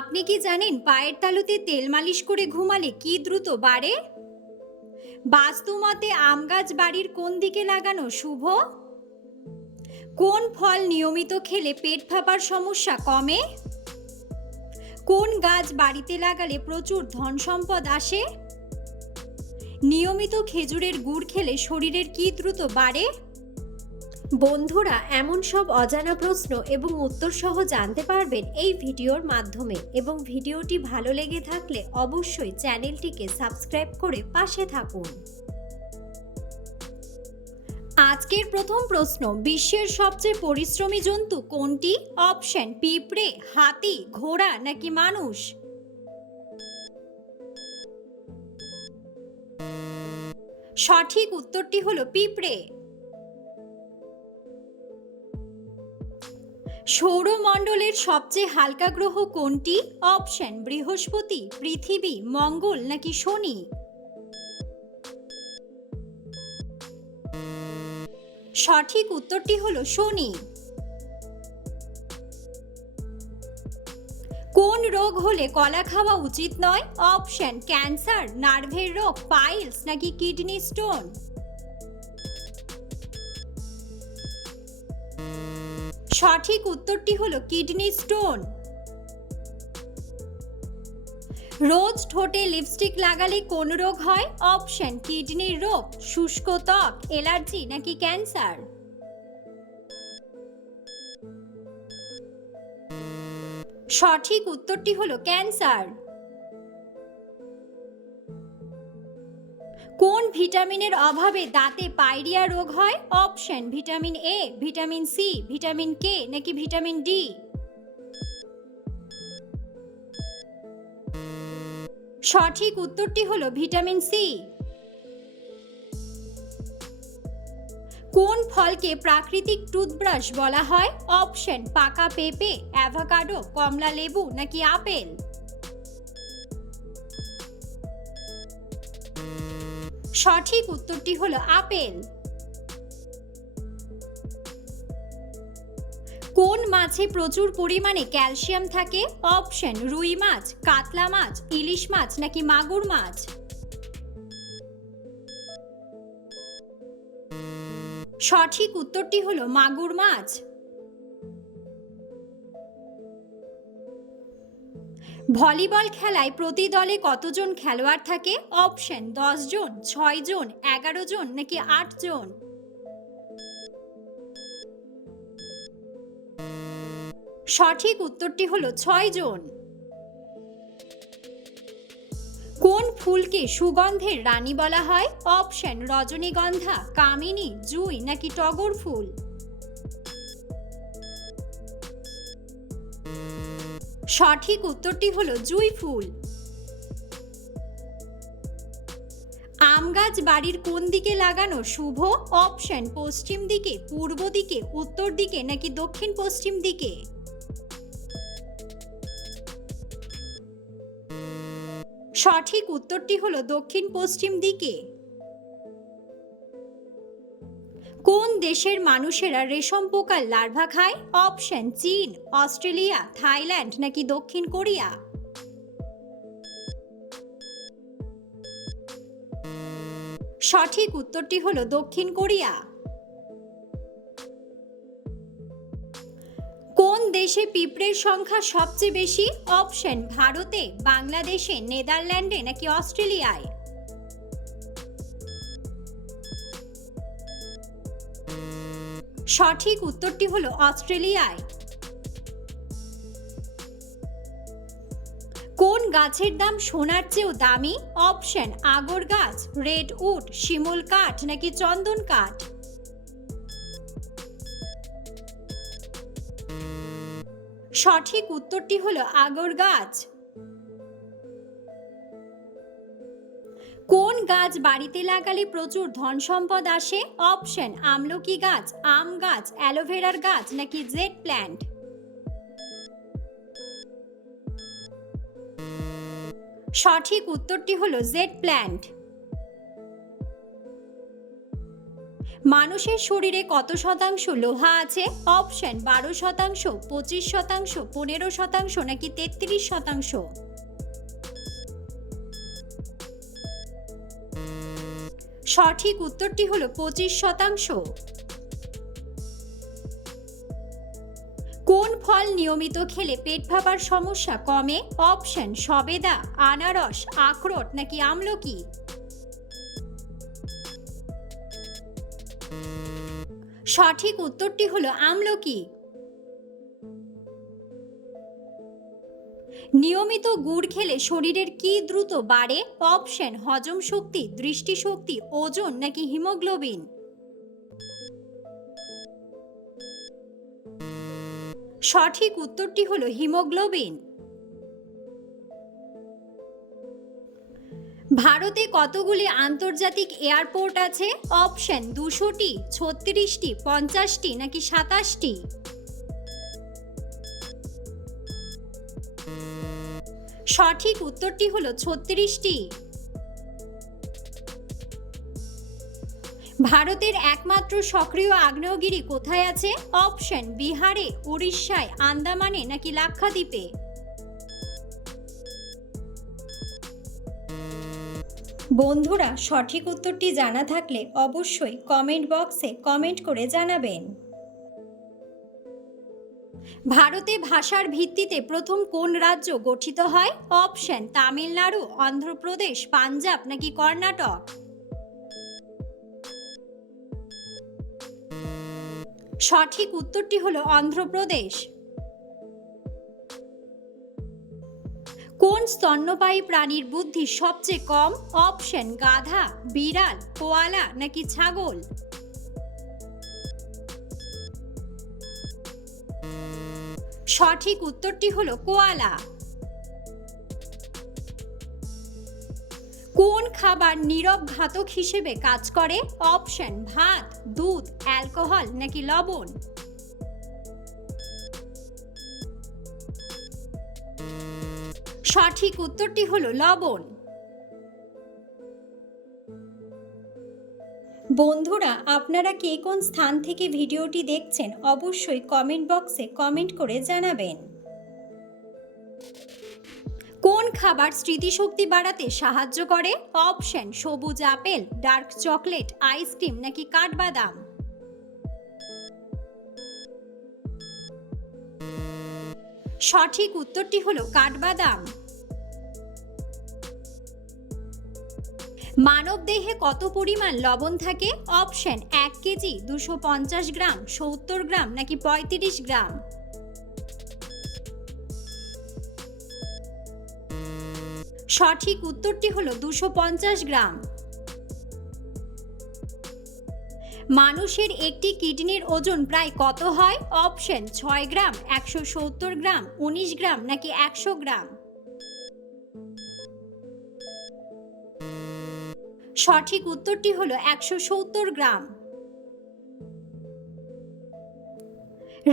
আপনি কি জানেন পায়ের তালুতে তেল মালিশ করে ঘুমালে কি দ্রুত বাড়ে? বাস্তুমতে আম গাছ বাড়ির কোন দিকে লাগানো শুভ? কোন ফল নিয়মিত খেলে পেট ফাঁপার সমস্যা কমে? কোন গাছ বাড়িতে লাগালে প্রচুর ধন সম্পদ আসে? নিয়মিত খেজুরের গুড় খেলে শরীরের কি দ্রুত বাড়ে? বন্ধুরা, এমন সব অজানা প্রশ্ন এবং উত্তর সহ জানতে পারবেন এই ভিডিওর মাধ্যমে, এবং ভিডিওটি ভালো লেগে থাকলে অবশ্যই চ্যানেলটিকে সাবস্ক্রাইব করে পাশে থাকুন। আজকের প্রথম প্রশ্ন, বিশ্বের সবচেয়ে পরিশ্রমী জন্তু কোনটি? অপশন: পিঁপড়ে, হাতি, ঘোড়া নাকি মানুষ? সঠিক উত্তরটি হলো পিঁপড়ে। সৌরমণ্ডলের সবচেয়ে হালকা গ্রহ কোনটি? অপশন: বৃহস্পতি, পৃথিবী, মঙ্গল নাকি শনি? সঠিক উত্তরটি হলো শনি। কোন রোগ হলে কলা খাওয়া উচিত নয়? অপশন: ক্যান্সার, নার্ভের রোগ, পাইলস নাকি কিডনি স্টোন? সঠিক উত্তরটি হলো কিডনি স্টোন। রোজ ঠোঁটে লিপস্টিক লাগালে কোন রোগ হয়? অপশন: কিডনির রোগ, শুষ্ক ত্বক, অ্যালার্জি নাকি ক্যান্সার? সঠিক উত্তরটি হলো ক্যান্সার। কোন ভিটামিনের অভাবে দাঁতে পাইরিয়া রোগ হয়? Option: vitamin A, vitamin C, vitamin K নাকি ভিটামিন ডি? সঠিক উত্তরটি হলো ভিটামিন সি। কোন ফলকে প্রাকৃতিক টুথব্রাশ বলা হয়? অপশন: পাকা পেঁপে, অ্যাভোকাডো, কমলা লেবু নাকি আপেল? সঠিক উত্তরটি হলো আপেল। কোন মাছে প্রচুর পরিমাণে ক্যালসিয়াম থাকে? অপশন: রুই মাছ, কাতলা মাছ, ইলিশ মাছ নাকি মাগুর মাছ? সঠিক উত্তরটি হলো মাগুর মাছ। ভলিবল খেলায় প্রতি দলে কতজন খেলোয়াড় থাকে? অপশন: 10 জন, 6 জন, 11 জন নাকি 8 জন? সঠিক উত্তরটি হলো 6 জন। কোন ফুলকে সুগন্ধের রানী বলা হয়? অপশন: রজনীগন্ধা, কামিনী, জুঁই নাকি টগর ফুল? সঠিক উত্তরটি হলো জুঁই ফুল। আম গাছ বাড়ির কোন দিকে লাগানো শুভ? অপশন: পশ্চিম দিকে, পূর্ব দিকে, উত্তর দিকে নাকি দক্ষিণ পশ্চিম দিকে? সঠিক উত্তরটি হলো দক্ষিণ পশ্চিম দিকে। কোন দেশের মানুষেরা রেশম পোকার লার্ভা খায়? অপশন: চীন, অস্ট্রেলিয়া, থাইল্যান্ড নাকি দক্ষিণ কোরিয়া? সঠিক উত্তরটি হলো দক্ষিণ কোরিয়া। কোন দেশে পিঁপড়ের সংখ্যা সবচেয়ে বেশি? অপশন: ভারতে, বাংলাদেশে, নেদারল্যান্ডে নাকি অস্ট্রেলিয়ায়? সঠিক উত্তরটি হলো অস্ট্রেলিয়ায়। কোন গাছের দাম সোনার চেয়েও দামি? অপশন: আগর গাছ, রেড উড, শিমুল কাঠ নাকি চন্দন কাঠ? সঠিক উত্তরটি হলো আগর গাছ। কোন গাছ বাড়িতে লাগালে প্রচুর ধন সম্পদ আসে? অপশন: আমলকি গাছ, আম গাছ, অ্যালোভেরার গাছ নাকি জেড প্ল্যান্ট? সঠিক উত্তরটি হলো জেড প্ল্যান্ট। মানুষের শরীরে কত শতাংশ লোহা আছে? অপশন 12%, 25%, 15% নাকি 33%। সঠিক উত্তরটি হলো 25%। কোন ফল নিয়মিত খেলে পেট ফাঁপার সমস্যা কমে? অপশন সবেদা, আনারস, আখরোট নাকি আমলকি। সঠিক উত্তরটি হলো আমলকি। নিয়মিত গুড় খেলে শরীরের কি দ্রুত বাড়ে? অপশন হজম শক্তি, দৃষ্টিশক্তি, ওজন নাকি হিমোগ্লোবিন। সঠিক উত্তরটি হলো হিমোগ্লোবিন। ভারতে কতগুলি আন্তর্জাতিক এয়ারপোর্ট আছে? অপশন 200টি, 36টি, 50টি নাকি 27টি। সঠিক উত্তরটি হলো 36টি। ভারতের একমাত্র সক্রিয় আগ্নেয়গিরি কোথায় আছে? অপশন বিহারে, উড়িষ্যায়, আন্দামানে নাকি লাক্ষাদ্বীপে। বন্ধুরা, সঠিক উত্তরটি জানা থাকলে অবশ্যই কমেন্ট বক্সে কমেন্ট করে জানাবেন। ভারতে ভাষার ভিত্তিতে প্রথম কোন রাজ্য গঠিত হয়? অপশন তামিলনাড়ু, অন্ধ্রপ্রদেশ, পাঞ্জাব নাকি কর্ণাটক। সঠিক উত্তরটি হলো অন্ধ্রপ্রদেশ। কোন স্তন্যপায়ী প্রাণীর বুদ্ধি সবচেয়ে কম? অপশন গাধা, বিড়াল, কোয়ালা নাকি ছাগল। সঠিক উত্তরটি হলো কোয়ালা। কোন খাবার নীরব ঘাতক হিসেবে কাজ করে? অপশন ভাত, দুধ, অ্যালকোহল নাকি লবণ। সঠিক উত্তরটি হলো লবণ। বন্ধুরা, আপনারা কে কোন স্থান থেকে ভিডিওটি দেখছেন অবশ্যই কমেন্ট বক্সে কমেন্ট করে জানাবেন। কোন খাবার স্মৃতিশক্তি বাড়াতে সাহায্য করে? অপশন সবুজ আপেল, ডার্ক চকলেট, আইসক্রিম নাকি কাঠবাদাম। সঠিক উত্তরটি হলো কাঠবাদাম। মানব দেহে কত পরিমাণ লবণ থাকে? অপশন 1 কেজি, 250 গ্রাম, 70 গ্রাম নাকি 35 গ্রাম। সঠিক উত্তরটি হলো 250 গ্রাম। মানুষের একটি কিডনির ওজন প্রায় কত হয়? অপশন 6 গ্রাম, 170 গ্রাম, 19 গ্রাম নাকি 100 গ্রাম। সঠিক উত্তরটি হলো 170 গ্রাম।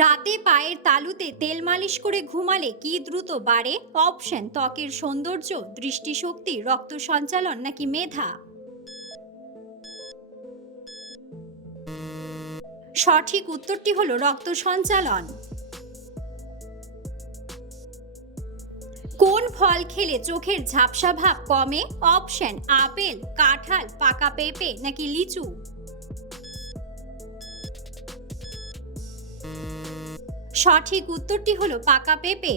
রাতে পায়ের তালুতে তেল মালিশ করে ঘুমালে কি দ্রুত বাড়ে? অপশন ত্বকের সৌন্দর্য, দৃষ্টিশক্তি, রক্ত সঞ্চালন নাকি মেধা। সঠিক উত্তরটি হলো রক্ত সঞ্চালন। কোন ফল খেলে চোখের ঝাপসা ভাব কমে? অপশন আপেল, কাঁঠাল, পাকা পেঁপে নাকি লিচু। সঠিক উত্তরটি হলো পাকা পেঁপে।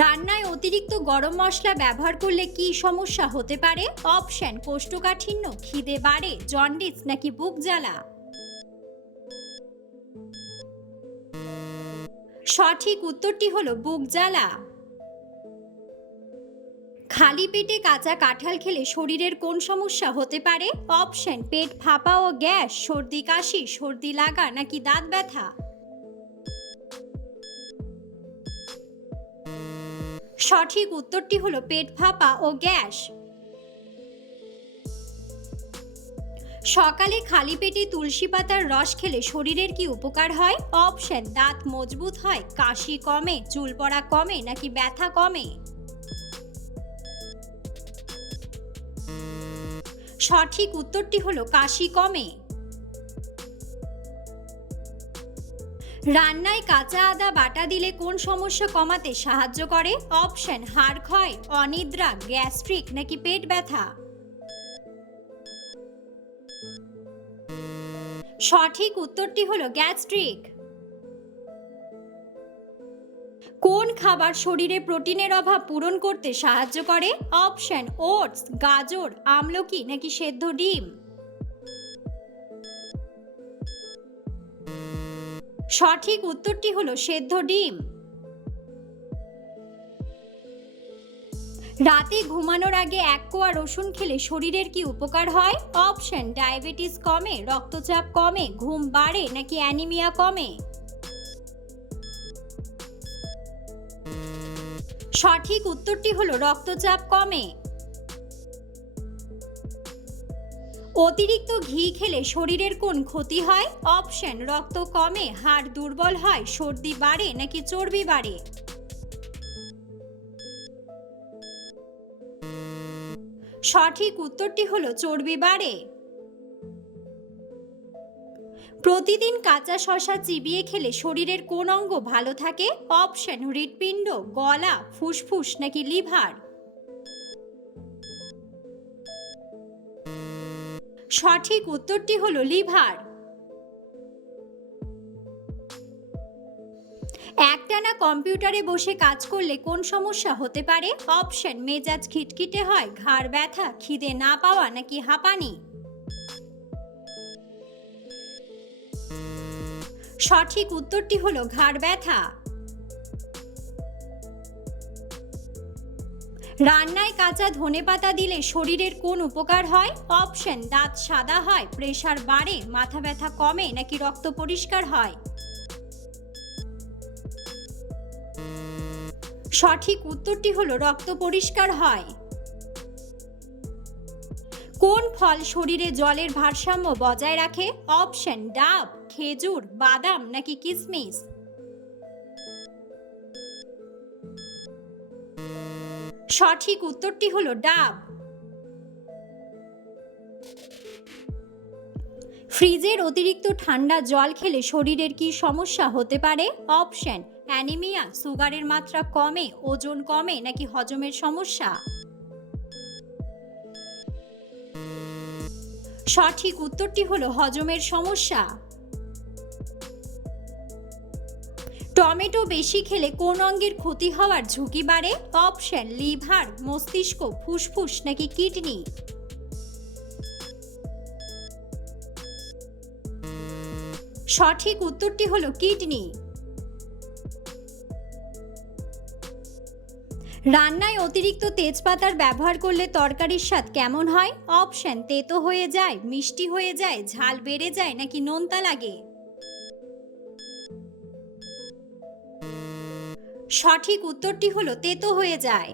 রান্নায় অতিরিক্ত গরম মশলা ব্যবহার করলে কি সমস্যা হতে পারে? অপশন কোষ্ঠকাঠিন্য, খিদে বাড়ে, জন্ডিস নাকি বুক জ্বালা। সঠিক উত্তরটি হলো বুক জ্বালা। খালি পেটে কাঁচা কাঁঠাল খেলে শরীরের কোন সমস্যা হতে পারে? অপশন পেট ফাঁপা ও গ্যাস, সর্দি কাশি, সর্দি লাগা নাকি দাঁত ব্যথা। সঠিক উত্তরটি হলো পেট ফাঁপা ও গ্যাস। সকালে খালি পেটে তুলসী পাতার রস খেলে শরীরের কি উপকার হয়? অপশন দাঁত মজবুত হয়, কাশি কমে, চুল পড়া কমে নাকি ব্যথা কমে। সঠিক উত্তরটি হলো কাশি কমে। রান্নায় কাঁচা আদা বাটা দিলে কোন সমস্যা কমাতে সাহায্য করে? অপশন হাড় ক্ষয়, অনিদ্রা, গ্যাস্ট্রিক নাকি পেট ব্যথা। সঠিক উত্তরটি হলো গ্যাস্ট্রিক। কোন খাবার শরীরে প্রোটিনের অভাব পূরণ করতে সাহায্য করে? অপশন ওটস, গাজর, আমলকি নাকি সেদ্ধ ডিম। সঠিক উত্তরটি হলো সেদ্ধ ডিম। রাতে ঘুমানোর আগে 1 কোয়া রসুন খেলে শরীরের কি উপকার হয়? অপশন ডায়াবেটিস কমে, রক্তচাপ কমে, ঘুম বাড়ে নাকি অ্যানিমিয়া কমে। সঠিক উত্তরটি হলো রক্তচাপ কমে। অতিরিক্ত ঘি খেলে শরীরের কোন ক্ষতি হয়? অপশন রক্ত কমে, হাড় দুর্বল হয়, সর্দি বাড়ে নাকি চর্বি বাড়ে। সঠিক উত্তরটি হলো চর্বি বাড়ে। প্রতিদিন কাঁচা শসা চিবিয়ে খেলে শরীরের কোন অঙ্গ ভালো থাকে? অপশন হৃৎপিণ্ড, গলা, ফুসফুস নাকি লিভার। সঠিক উত্তরটি হলো লিভার। একটানা কম্পিউটারে বসে কাজ করলে কোন সমস্যা হতে পারে? অপশন মেজাজ খিটখিটে হয়, ঘাড় ব্যথা, খিদে না পাওয়া নাকি হাঁপানি। সঠিক উত্তরটি হলো ঘাড় ব্যথা। রান্নায় কাঁচা ধনেপাতা দিলে শরীরের কোন উপকার হয়? অপশন দাঁত সাদা হয়, প্রেসার বাড়ে, মাথা ব্যথা কমে নাকি রক্ত পরিষ্কার হয়। সঠিক উত্তরটি হলো রক্ত পরিষ্কার হয়। কোন ফল শরীরে জলের ভারসাম্য বজায় রাখে? অপশন ডাব, খেজুর, বাদাম নাকি কিশমিশ। সঠিক উত্তরটি হলো ডাব। ফ্রিজের অতিরিক্ত ঠান্ডা জল খেলে শরীরের কি সমস্যা হতে পারে? অপশন অ্যানিমিয়া, সুগারের মাত্রা কমে, ওজন কমে নাকি হজমের সমস্যা। সঠিক উত্তরটি হলো হজমের সমস্যা। টমেটো বেশি খেলে কোন অঙ্গের ক্ষতি হওয়ার ঝুঁকি বাড়ে? অপশন লিভার, মস্তিষ্ক, ফুসফুস নাকি কিডনি। সঠিক উত্তরটি হলো কিডনি। রান্নায় অতিরিক্ত তেজপাতার ব্যবহার করলে তরকারির স্বাদ কেমন হয়? অপশন তেতো হয়ে যায়, মিষ্টি হয়ে যায়, ঝাল বেড়ে যায় নাকি নোনতা লাগে। সঠিক উত্তরটি হলো তেতো হয়ে যায়।